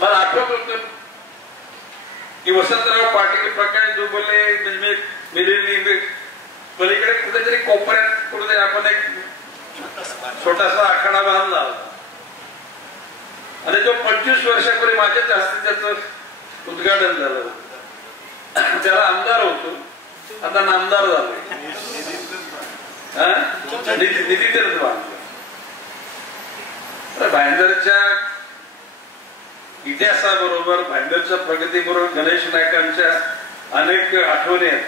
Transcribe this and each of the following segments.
मला आठवत होतं की वसंतराव पाटील, प्रकाश दुबले, मिलिंद पलीकडे कुठेतरी कोपऱ्यात कुठेतरी आपण एक छोटासा आखाडा बांधला आणि तो 25 वर्षापूर्वी माझ्या जास्तीत त्याचं उद्घाटन झालं. त्याला आमदार होतो, आता नामदार झाले. निधी तीर्थ बांधलं. भाईंदरच्या इतिहासाबरोबर, भाईंदरच्या प्रगतीबरोबर गणेश नायकांच्या अनेक आठवणी आहेत.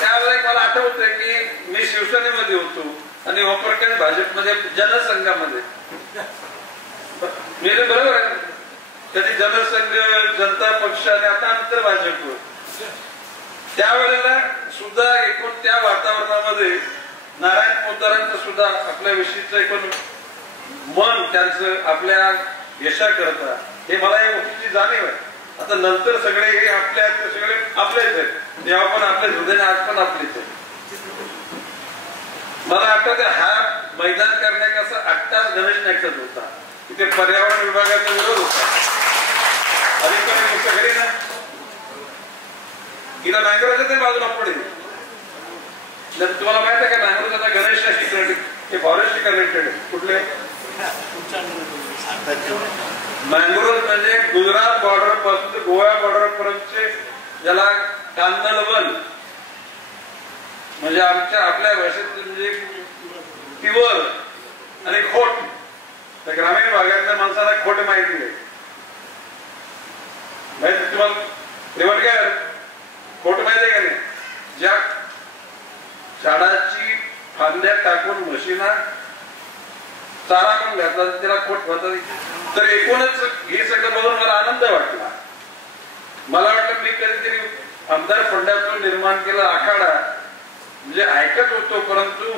त्यावेळेला मला आठवतंय की मी शिवसेनेमध्ये होतो आणि ओमप्रकाश भाजपमध्ये जनसंघामध्ये. मी बरोबर आहे, कधी जनसंघ, जनता पक्ष आणि आता अंतर भाजप. त्यावेळेला सुद्धा एकूण त्या वातावरणामध्ये नारायण पोतदारांचं सुद्धा आपल्याविषयीचं एकूण मन, त्यांचं आपल्या यशाकरता, हे मला एक गोष्टीची जाणीव आहे. आता नंतर सगळे हे आपल्या सगळे आपलेच आहेत, तेव्हा पण आपल्या हृदयाने आज पण आपलेच आहे. मला आठवत हा मैदान करण्याचा आत्ताच गणेश नाईकच होता. तिथे पर्यावरण विभागाचा विरोध होता. अलीकडे घरी ना इथं नांगराच्या ते बाजूला पडेल. तुम्हाला माहित आहे का नांगराचा गणेशाशी कनेक्टेड, हे फॉरेस्टशी कनेक्टेड आहे. कुठले मँग्रोव्ह म्हणजे गुजरात बॉर्डर पासून गोवा बॉर्डर पर्यंतचे, ज्याला कांदळवन म्हणजे आपल्या भाषेत म्हणजे पिवर आणि खोट. त्या ग्रामीण भागातल्या माणसाला खोट माहिती आहे. माहिती तुम्हाला रेवट काय खोट माहिती आहे का नाही? ज्या झाडाची फांद्या टाकून म्हशीना चारा पण घातला त्याला खोट होता. तर एकूणच हे सगळं बघून मला आनंद वाटला. मला वाटलं मी कधीतरी आमदार फंडातून निर्माण केला आखाडा म्हणजे ऐकत होतो, परंतु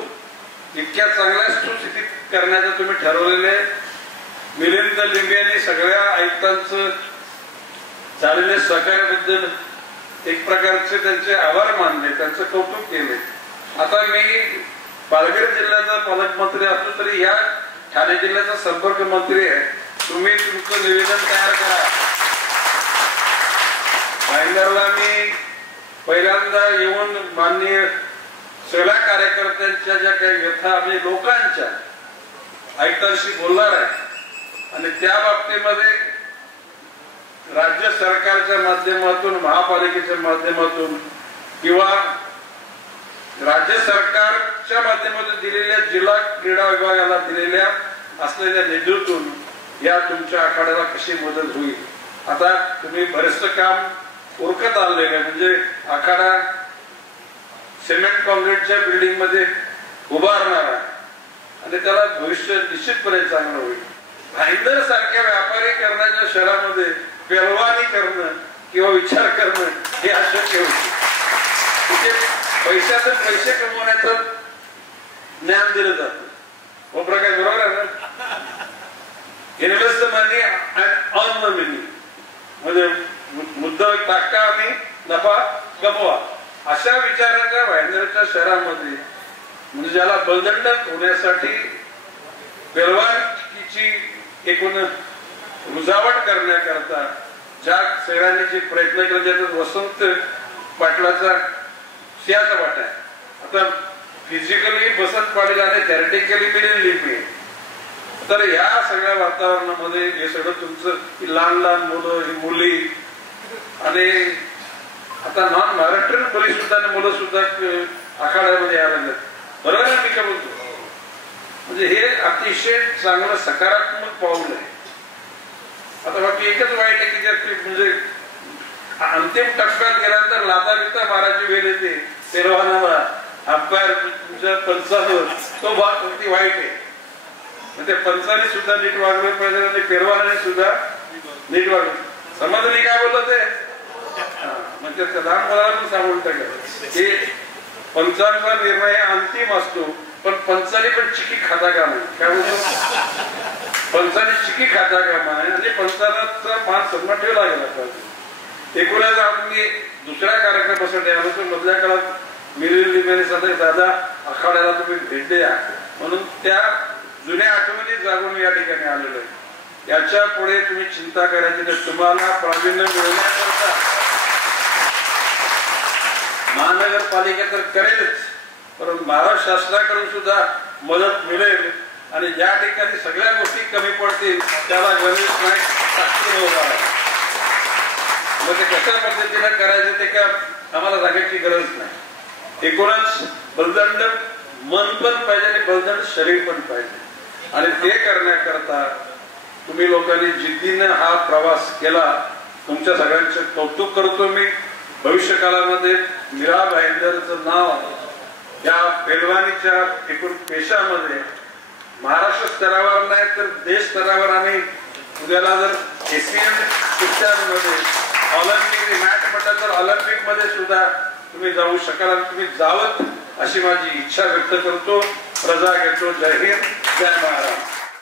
इतक्या चांगल्या सुस्थितीत करण्याचं तुम्ही ठरवलेले. मिलिंद लिंबे यांनी सगळ्या आयुक्तांचं झालेल्या सहकार्याबद्दल एक प्रकारचे त्यांचे आभार मानले, त्यांचं कौतुक केले. आता मी पालघर जिल्ह्याचा पालकमंत्री असतो तरी या ठाणे जिल्ह्याचा संपर्क मंत्री आहे. तुम्ही तुमचं निवेदन तयार करा. भाईंदरला मी पहिल्यांदा येऊन माननीय सगळ्या कार्यकर्त्यांच्या ज्या काही व्यथा आणि लोकांच्या आयुक्तांशी बोलणार आहे आणि त्या बाबतीमध्ये राज्य सरकारच्या माध्यमातून, महापालिकेच्या माध्यमातून किंवा राज्य सरकारच्या माध्यमातून दिलेल्या जिल्हा क्रीडा विभागाला दिलेल्या असलेल्या निधीतून या तुमच्या आखाड्याला कशी मदत होईल. आता तुम्ही बरेचसं काम उरकत आलेलं म्हणजे आखाडा सिमेंट कॉन्क्रीटच्या बिल्डिंग मध्ये उभारणार आहे आणि त्याला भविष्य निश्चितपणे चांगलं होईल. भाईंदर सारख्या व्यापारी करण्याच्या शहरामध्ये पेलवानी करणं किंवा विचार करणं हे अशक्य होते. तिथे पैशातून पैसे कमवण्याचं ज्ञान दिलं जातं. हो प्रकाश बरोबर आहे ना? Invest the money and earn the money म्हणजे मुद्दा टाका आणि नफा कमवा. अशा विचाराच्या भाईंदरच्या शहरामध्ये म्हणजे ज्याला बळजंड होण्यासाठी पेलवानीची एकूण रुजावट करण्याकरता ज्या सगळ्यांनी जे प्रयत्न केले त्याच्यात वसंत पाटलाचा सिंहाचा वाटा आहे. आता फिजिकली वसंत पाटील आणि थेरटिकली मिलिंद लिंबे. तर या सगळ्या वातावरणामध्ये हे सगळं तुमचं लहान लहान मुलं, ही मुली आणि आता नॉन महाराष्ट्रीयन मुली सुद्धा मुलं सुद्धा आखाड्यामध्ये यायला लागतात. बरोबर आहे मी काय बोलतो? म्हणजे हे अतिशय चांगलं सकारात्मक पाऊल आहे. आता बाकी एकच वाईट आहे की म्हणजे अंतिम टप्प्यात गेल्यानंतर लाता बिता मारायची वेळ येते पेलवानाला, अंपायर तुमच्या पंचावर, तो भाग अगदी वाईट आहे. म्हणजे पंचाने सुद्धा नीट वागलं पाहिजे आणि पेलवानाने सुद्धा नीट वागलं. समजली काय बोलत आहे? म्हणजे लहान मुलाला पण सांगून टाकलं की पंचांचा निर्णय अंतिम असतो, पण पंचाने पण चिकी खाता कामा नये. काय बोलतो? पंचाने चिकी खाता कामा नये आणि पंचाचा मान सन्मान ठेवला गेला पाहिजे. एकूणच आम्ही दुसऱ्या कार्यक्रमासाठी आलो तर मधल्या काळात मिलिंद लिंबे दादा आखाड्याला तुम्ही भेट द्या म्हणून त्या जुन्या आठवणी जागून या ठिकाणी आलेलो आहे। याच्या पुढे तुम्ही चिंता करायची नाही। तुम्हाला प्रावीण्य मिळण्याकरता महानगरपालिका तर करेलच, परंतु महाराष्ट्र शासनाकडून सुद्धा मदत मिळेल आणि ज्या ठिकाणी सगळ्या गोष्टी कमी पडतील त्याला गणेश नाईक साक्षी होणार। मग ते कशा पद्धतीने करायचं ते काय आम्हाला सांगायची गरज नाही। एकूणच बलदंड मन पण पाहिजे आणि बलदंड शरीर पण पाहिजे आणि ते करण्याकरता तुम्ही लोकांनी जिद्दीने हा प्रवास केला। तुमच्या सगळ्यांचे कौतुक करतो मी। भविष्य काळामध्ये मीरा भाईंदरचं नाव या पेलवानीच्या एकूण पेशामध्ये महाराष्ट्र स्तरावर नाही तर देश स्तरावर आणि उद्याला जर एशियन कुस्त्यांमध्ये ऑलिम्पिक मॅच म्हटलं तर ऑलिम्पिक मध्ये सुद्धा तुम्ही जाऊ शकाल आणि तुम्ही जावं अशी माझी इच्छा व्यक्त करतो। रजा घेतो। जय हिंद, जय महाराष्ट्र।